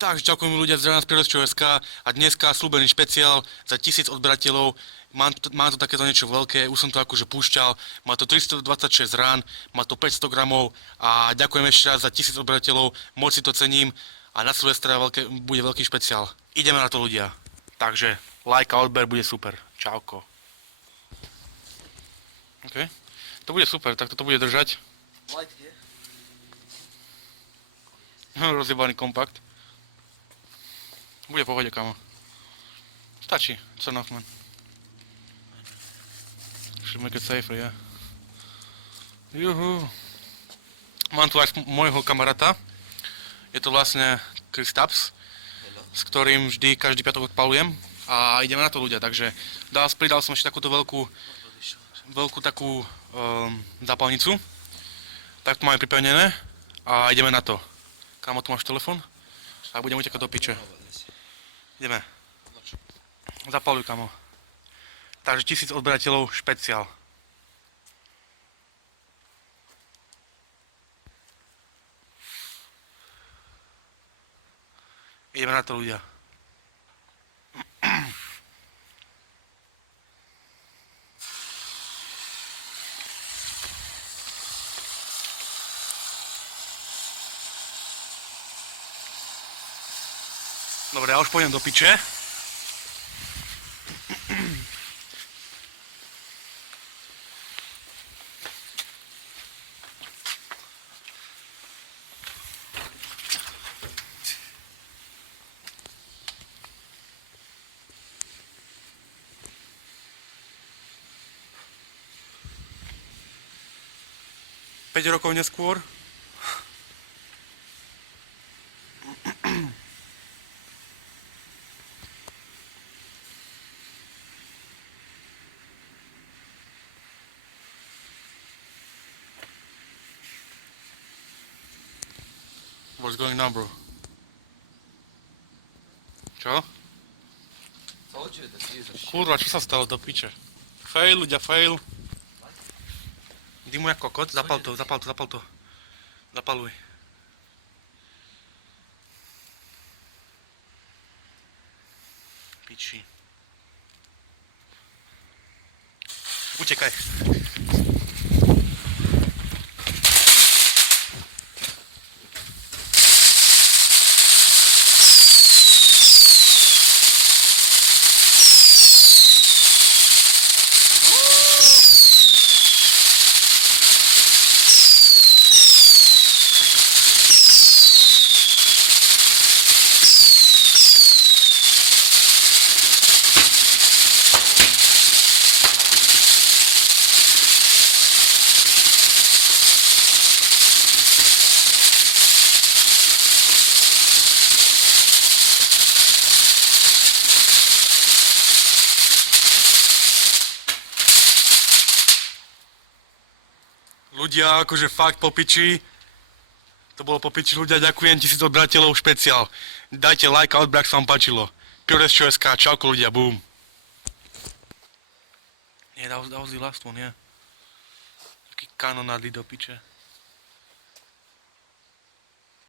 Takže ďakujem ľudia z Rána z Prírodčo.sk a dneska slúbený špeciál za 1000 odberateľov. Mám to takéto niečo veľké, už som to akože púšťal, má to 326 rán, má to 500 gramov a ďakujem ešte raz za 1000 odberateľov, moc si to cením a na Silvestra bude veľký špeciál. Ideme na to ľudia. Takže like a odber bude super. Čauko. OK. To bude super, tak toto bude držať. Light je. Rozjebaný kompakt. Bude v pohode, kamo. Stačí, it's enough, man. Should make it safer, yeah. Juhu. Mám tu aj môjho kamaráta. Je to vlastne Kristaps, s ktorým vždy každý piatok odpalujem. A ideme na to ľudia, takže pridal som ešte takúto veľkú takú zápalnicu. Tak to máme pripravené a ideme na to. Kámo, tu máš telefón? A budem utekať do piče. Ideme. Zapaluj, kamo. Takže 1000 odberateľov špeciál. Ideme na to ľudia. Dobre, ja už pôjdem do piče. Päť rokov neskôr. What's going on, bro? Čo? Told you the season. Kurva, čo sa stalo do piče? Fail, ľudia, fail. Dymu jak kokot, zapal to. Zapaluj. Piči. Utekaj. Ľudia, akože fakt po piči. To bolo po piči, ľudia, ďakujem, 1000 odberateľov špeciál. Dajte like a odber, ak sa vám páčilo. Prírodčo.sk, čauko ľudia, boom. Nie, that was the last one, yeah. Taký kanonádly do piče.